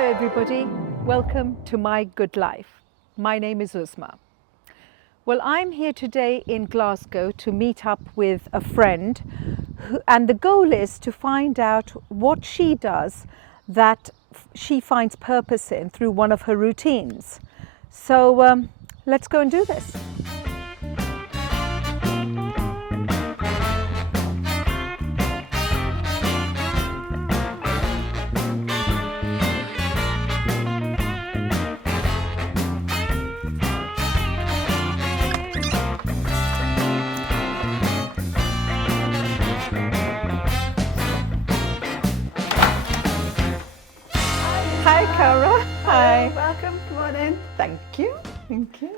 Hello everybody, welcome to My Good Life. My name is Uzma. Well, I'm here today in Glasgow to meet up with a friend and the goal is to find out what she does that she finds purpose in through one of her routines. So let's go and do this. Hi, Cara. Hi. Hello, welcome. Come on in. Thank you. Thank you.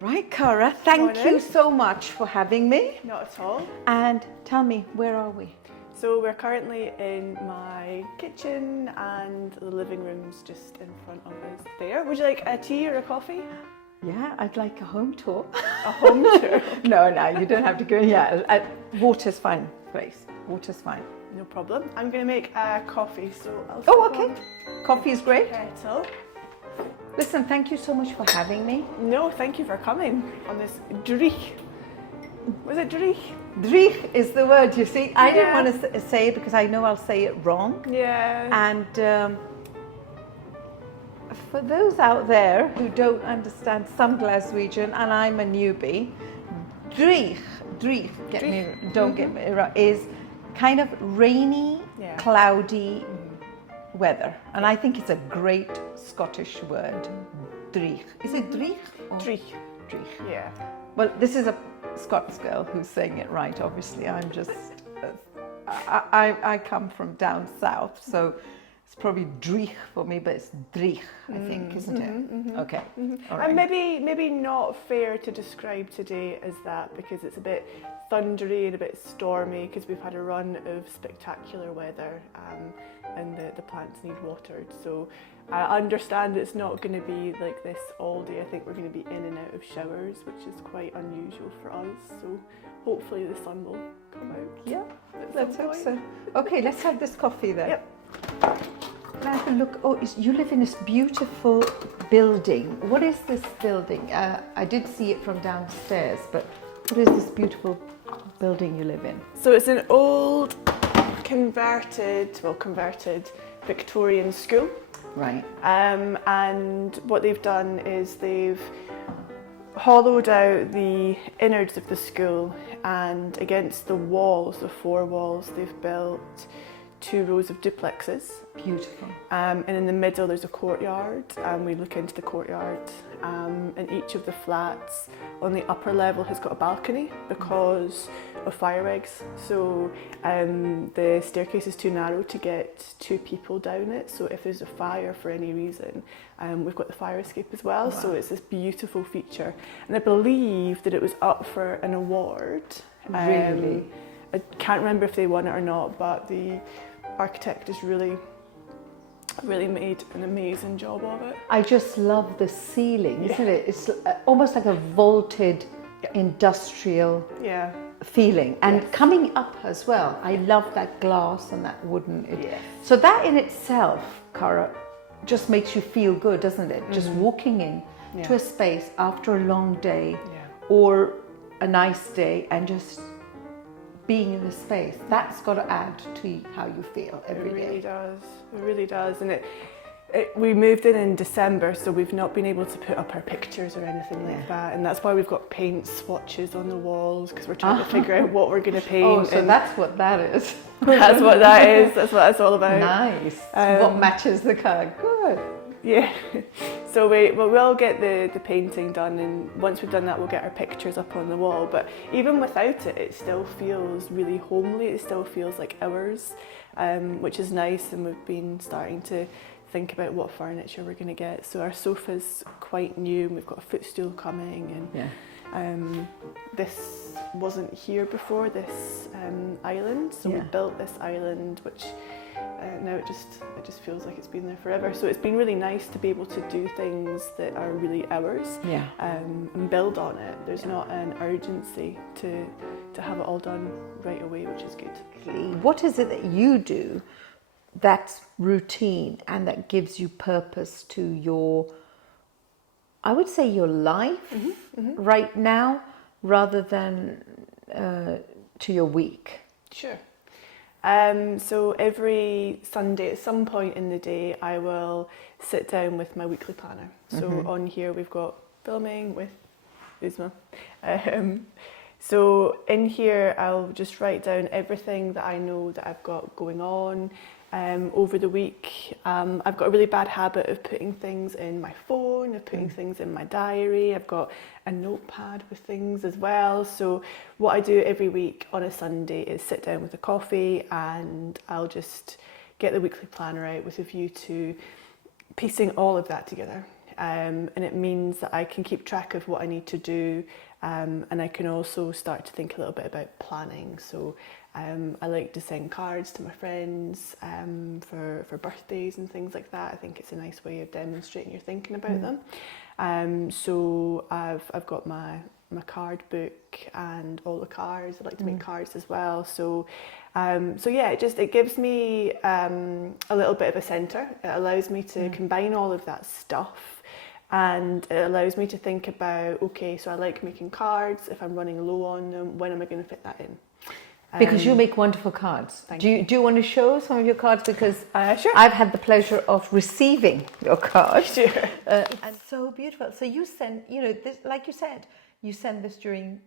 Right, Cara, thank you so much for having me. Not at all. And tell me, where are we? So we're currently in my kitchen and the living room's just in front of us there. Would you like a tea or a coffee? Yeah, I'd like a home tour. A home tour? No, you don't have to go. Yeah, water's fine, please. Water's fine. No problem. I'm going to make a coffee, so I'll okay. Coffee is great. Kettle. Listen, thank you so much for having me. No, thank you for coming on this dreich. Was it dreich? Dreich is the word, you see. I didn't want to say it because I know I'll say it wrong. Yeah. And for those out there who don't understand some Glaswegian, and I'm a newbie, dreich, don't get me wrong, is kind of rainy, cloudy weather. And I think it's a great Scottish word, dreich. Is it dreich? Dreich. Dreich. Yeah. Well, this is a Scots girl who's saying it right, obviously. I'm just, I come from down south, so it's probably dreich for me, but it's dreich, I think, isn't it? Okay. All right. And maybe not fair to describe today as that because it's a bit thundery and a bit stormy because we've had a run of spectacular weather and the plants need watered. So I understand it's not going to be like this all day. I think we're going to be in and out of showers, which is quite unusual for us. So hopefully the sun will come out. Yeah, let's hope so. Okay, let's have this coffee then. Yep. Now have a look. Oh, you live in this beautiful building. What is this building? I did see it from downstairs, but what is this beautiful building you live in? So it's an old converted Victorian school. Right. And what they've done is they've hollowed out the innards of the school, and against the walls, the four walls, they've built 2 rows of duplexes. Beautiful. And in the middle there's a courtyard, and we look into the courtyard. And each of the flats on the upper level has got a balcony because of fire regs. So the staircase is too narrow to get 2 people down it. So if there's a fire for any reason, we've got the fire escape as well. Wow. So it's this beautiful feature. And I believe that it was up for an award. Really? I can't remember if they won it or not, but the architect has really made an amazing job of it. I just love the ceiling, isn't it? It's almost like a vaulted industrial feeling. And coming up as well, I love that glass and that wooden. So that in itself, Cara, just makes you feel good, doesn't it? Just walking in to a space after a long day or a nice day and just being in the space, that's got to add to how you feel every day. It really does. And we moved in December, so we've not been able to put up our pictures or anything like that. And that's why we've got paint swatches on the walls, because we're trying to figure out what we're going to paint. Oh, so that's what that is. That's what that is. That's what it's all about. Nice. What matches the colour? Good. Yeah. So we'll get the painting done, and once we've done that, we'll get our pictures up on the wall. But even without it, it still feels really homely. It still feels like ours, which is nice. And we've been starting to think about what furniture we're going to get. So our sofa's quite new, and we've got a footstool coming, and this wasn't here before, this island. So we built this island, which now it just feels like it's been there forever. So it's been really nice to be able to do things that are really ours, and build on it. There's not an urgency to have it all done right away, which is good. What is it that you do that's routine and that gives you purpose to your, I would say, your life right now, rather than to your week? Sure. So every Sunday at some point in the day I will sit down with my weekly planner. So on here we've got filming with Uzma. So in here I'll just write down everything that I know that I've got going on over the week. I've got a really bad habit of putting things in my phone, of putting things in my diary. I've got a notepad with things as well. So what I do every week on a Sunday is sit down with a coffee and I'll just get the weekly planner out with a view to piecing all of that together. And it means that I can keep track of what I need to do, and I can also start to think a little bit about planning. So I like to send cards to my friends for birthdays and things like that. I think it's a nice way of demonstrating you're thinking about them. So I've got my card book and all the cards. I like to make cards as well. So yeah, it gives me a little bit of a centre. It allows me to combine all of that stuff. And it allows me to think about, okay, so I like making cards. If I'm running low on them, when am I going to fit that in? Because you make wonderful cards. Do you want to show some of your cards? Because sure. I've had the pleasure of receiving your cards. Sure. And so beautiful. So you send, this, like you said, you send this during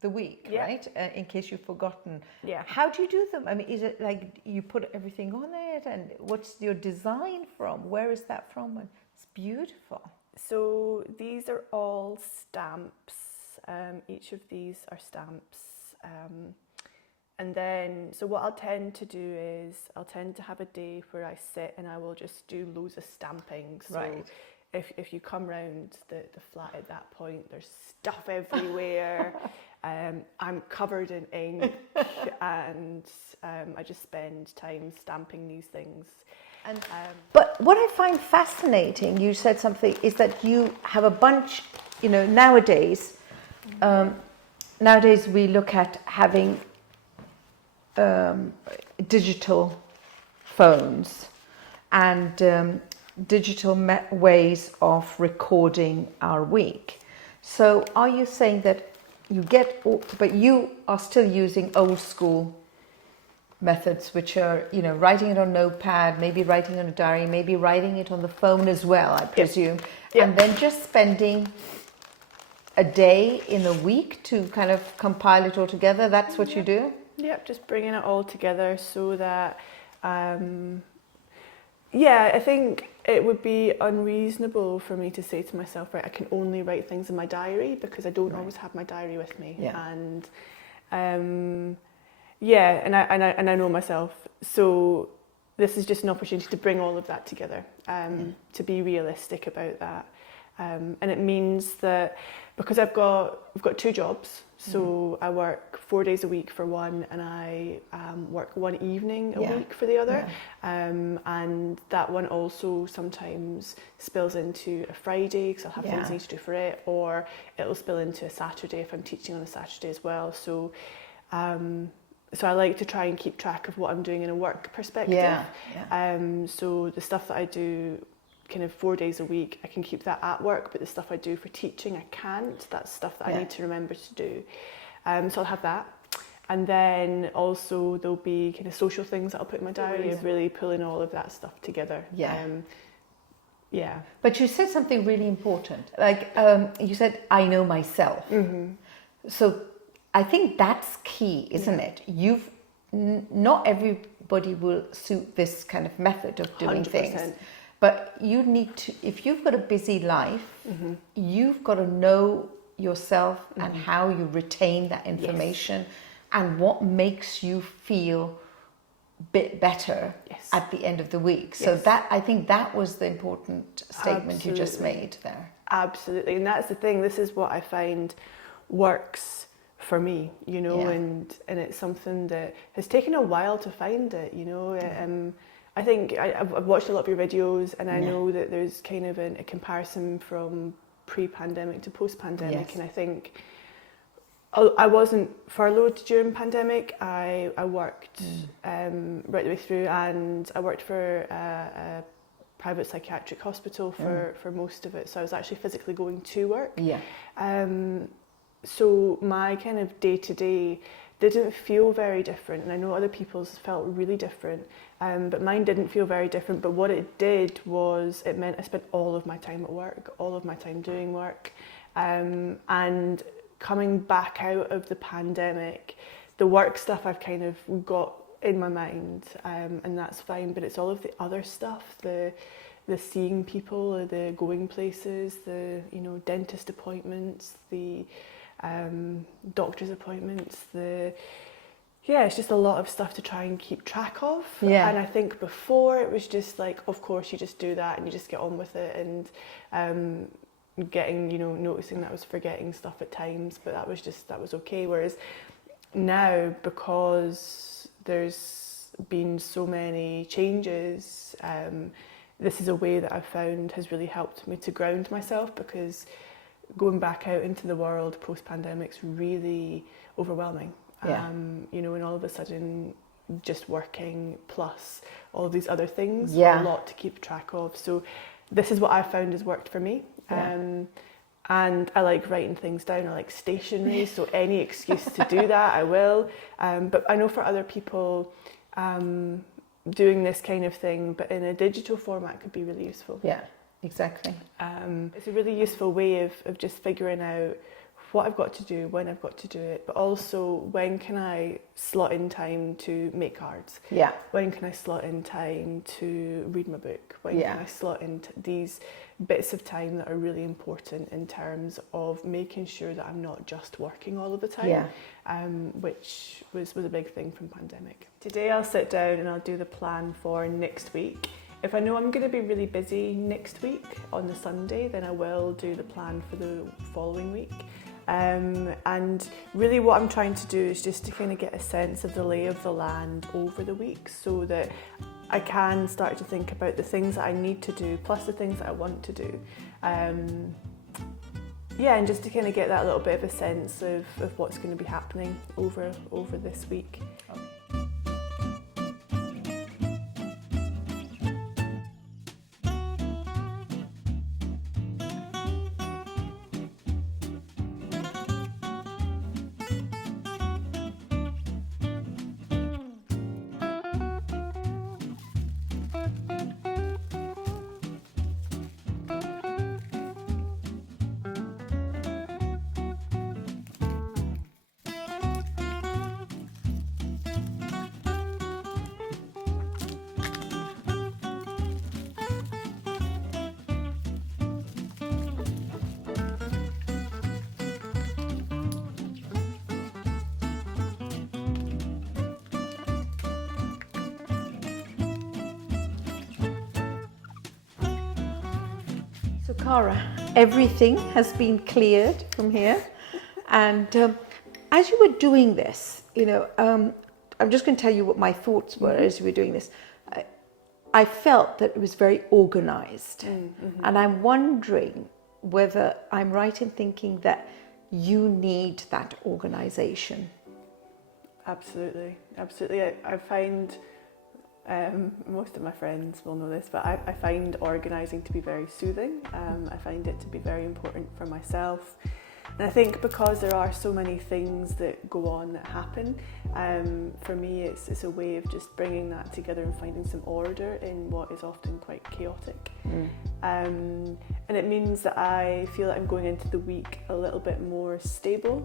the week, right? In case you've forgotten. Yeah. How do you do them? I mean, is it like you put everything on it, and what's your design from? Where is that from? And it's beautiful. So these are all stamps. Each of these are stamps. And then, so what I'll tend to do is I'll tend to have a day where I sit and I will just do loads of stamping. So right. If you come round the flat at that point, there's stuff everywhere. I'm covered in ink and I just spend time stamping these things. And but what I find fascinating, you said something, is that you have a bunch, nowadays, nowadays we look at having digital phones and digital ways of recording our week. So are you saying that but you are still using old school methods, which are, writing it on notepad, maybe writing on a diary, maybe writing it on the phone as well, I presume, and then just spending a day in a week to kind of compile it all together? That's what you do? Yep, just bringing it all together so that, I think it would be unreasonable for me to say to myself, right, I can only write things in my diary, because I don't always have my diary with me. And and I know myself. So this is just an opportunity to bring all of that together, to be realistic about that. And it means that because I've got two jobs, so I work 4 days a week for one, and I work one evening a week for the other. And that one also sometimes spills into a Friday, because I'll have things I need to do for it, or it'll spill into a Saturday if I'm teaching on a Saturday as well. So so I like to try and keep track of what I'm doing in a work perspective. So the stuff that I do kind of 4 days a week, I can keep that at work, but the stuff I do for teaching, I can't. That's stuff that I need to remember to do. So I'll have that. And then also there'll be kind of social things that I'll put in my diary, of really pulling all of that stuff together. But you said something really important. Like you said, I know myself. So I think that's key, isn't it? Not everybody will suit this kind of method of doing 100%. Things. But you need to, if you've got a busy life, you've got to know yourself and how you retain that information and what makes you feel a bit better at the end of the week. So that, I think that was the important statement you just made there. Absolutely. And that's the thing. This is what I find works for me, and it's something that has taken a while to find it, I think I've watched a lot of your videos, and I know that there's kind of a comparison from pre-pandemic to post-pandemic, and I think I wasn't furloughed during pandemic. I worked right the way through, and I worked for a private psychiatric hospital for most of it. So I was actually physically going to work. Yeah. So my kind of day-to-day didn't feel very different, and I know other people's felt really different, but mine didn't feel very different. But what it did was it meant I spent all of my time at work, all of my time doing work, and coming back out of the pandemic, the work stuff I've kind of got in my mind, and that's fine, but it's all of the other stuff, the seeing people, the going places, the dentist appointments, the doctor's appointments, it's just a lot of stuff to try and keep track of. Yeah. And I think before it was just like, of course you just do that and you just get on with it, and noticing that I was forgetting stuff at times, but that was okay. Whereas now, because there's been so many changes, this is a way that I've found has really helped me to ground myself, because going back out into the world post-pandemic is really overwhelming. Yeah. And all of a sudden just working plus all of these other things, Yeah. a lot to keep track of. So this is what I've found has worked for me. Yeah. And I like writing things down. I like stationery, so any excuse to do that, I will. But I know for other people, doing this kind of thing, but in a digital format, could be really useful. Yeah, exactly. It's a really useful way of just figuring out what I've got to do, when I've got to do it, but also when can I slot in time to make cards? Yeah. When can I slot in time to read my book? When Yeah. can I slot in these bits of time that are really important in terms of making sure that I'm not just working all of the time, Yeah. Which was a big thing from pandemic. Today I'll sit down and I'll do the plan for next week. If I know I'm going to be really busy next week on the Sunday, then I will do the plan for the following week. And really what I'm trying to do is just to kind of get a sense of the lay of the land over the week, so that I can start to think about the things that I need to do plus the things that I want to do. And just to kind of get that little bit of a sense of what's going to be happening over this week. So Cara, everything has been cleared from here, and as you were doing this, I'm just going to tell you what my thoughts were as you were doing this. I felt that it was very organised, and I'm wondering whether I'm right in thinking that you need that organisation. Absolutely. I find, most of my friends will know this, but I find organising to be very soothing. I find it to be very important for myself. And I think because there are so many things that go on that happen, for me it's a way of just bringing that together and finding some order in what is often quite chaotic. And it means that I feel that I'm going into the week a little bit more stable.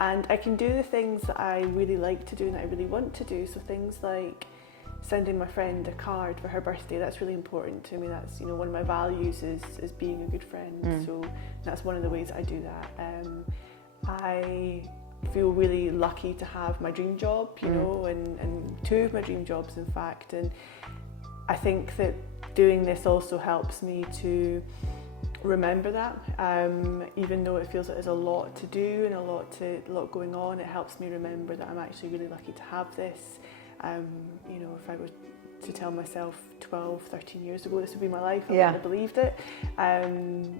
And I can do the things that I really like to do and that I really want to do. So things like sending my friend a card for her birthday, that's really important to me. That's, one of my values is being a good friend. So that's one of the ways I do that. I feel really lucky to have my dream job, and two of my dream jobs, in fact. And I think that doing this also helps me to remember that, even though it feels like there's a lot to do and a lot going on, it helps me remember that I'm actually really lucky to have this. If I was to tell myself 12, 13 years ago this would be my life. I wouldn't have believed it.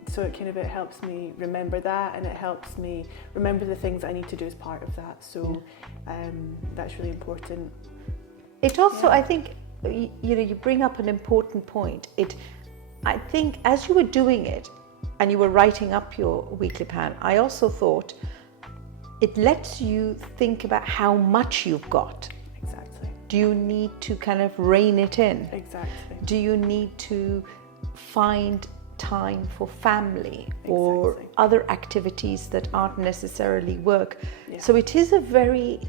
So it helps me remember that, and it helps me remember the things I need to do as part of that. So that's really important. It also, I think, you bring up an important point. I think as you were doing it and you were writing up your weekly plan, I also thought it lets you think about how much you've got. Exactly. Do you need to kind of rein it in? Exactly. Do you need to find time for family or other activities that aren't necessarily work? Yeah. So it is a very,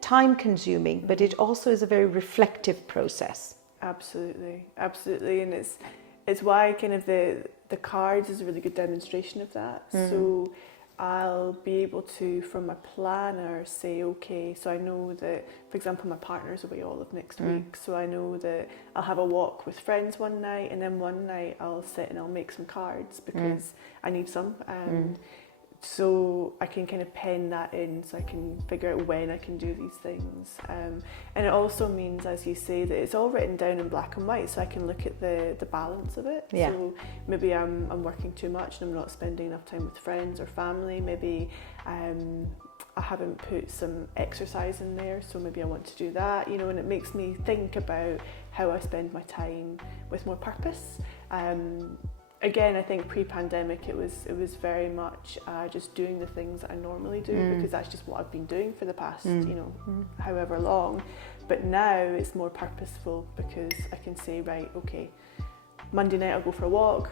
time consuming, but it also is a very reflective process. Absolutely, absolutely, and it's why kind of the cards is a really good demonstration of that. So I'll be able to, from my planner, say, okay, so I know that, for example, my partner's away all of next week, so I know that I'll have a walk with friends one night, and then one night I'll sit and I'll make some cards because I need some. So I can kind of pen that in, so I can figure out when I can do these things. And it also means, as you say, that it's all written down in black and white, so I can look at the balance of it. Yeah. So maybe I'm working too much and I'm not spending enough time with friends or family. Maybe I haven't put some exercise in there, so maybe I want to do that, and it makes me think about how I spend my time with more purpose. Again, I think pre-pandemic it was very much just doing the things that I normally do because that's just what I've been doing for the past however long. But now it's more purposeful because I can say, right, okay, Monday night I'll go for a walk,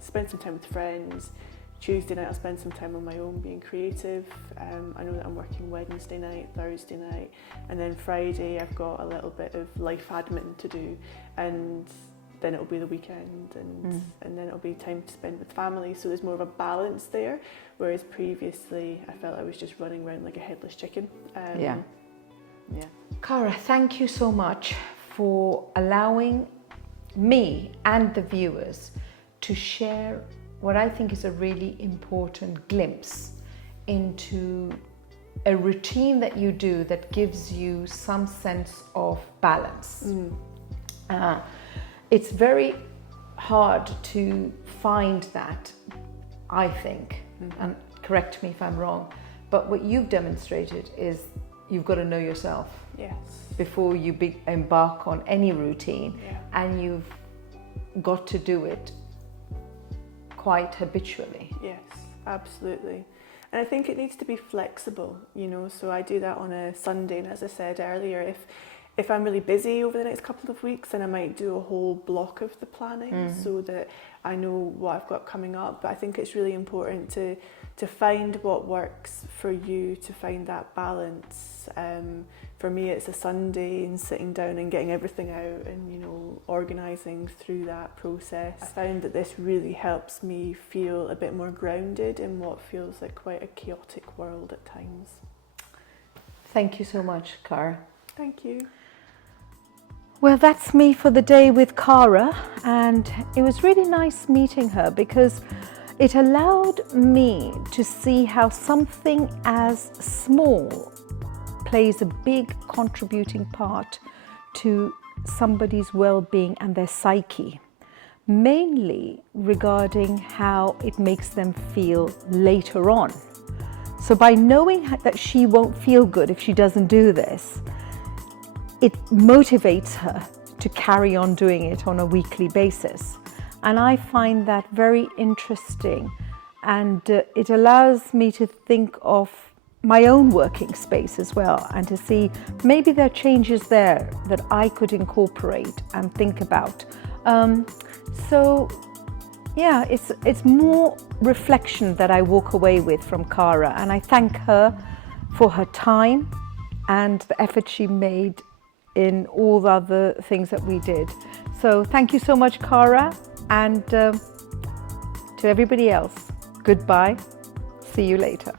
spend some time with friends. Tuesday night I'll spend some time on my own being creative. I know that I'm working Wednesday night, Thursday night, and then Friday I've got a little bit of life admin to do, and then it'll be the weekend, and then it'll be time to spend with family. So there's more of a balance there, whereas previously I felt I was just running around like a headless chicken. Cara, thank you so much for allowing me and the viewers to share what I think is a really important glimpse into a routine that you do that gives you some sense of balance. It's very hard to find that, I think, and correct me if I'm wrong, but what you've demonstrated is you've got to know yourself before you embark on any routine, and you've got to do it quite habitually. Yes, absolutely. And I think it needs to be flexible, so I do that on a Sunday, and as I said earlier, if I'm really busy over the next couple of weeks, then I might do a whole block of the planning so that I know what I've got coming up. But I think it's really important to find what works for you, to find that balance. For me, it's a Sunday and sitting down and getting everything out and, organising through that process. I found that this really helps me feel a bit more grounded in what feels like quite a chaotic world at times. Thank you so much, Cara. Thank you. Well, that's me for the day with Cara, and it was really nice meeting her because it allowed me to see how something as small plays a big contributing part to somebody's well-being and their psyche, mainly regarding how it makes them feel later on. So by knowing that she won't feel good if she doesn't do this, it motivates her to carry on doing it on a weekly basis. And I find that very interesting, and it allows me to think of my own working space as well, and to see maybe there are changes there that I could incorporate and think about. It's more reflection that I walk away with from Cara, and I thank her for her time and the effort she made in all the other things that we did. So thank you so much, Cara, and to everybody else, goodbye. See you later.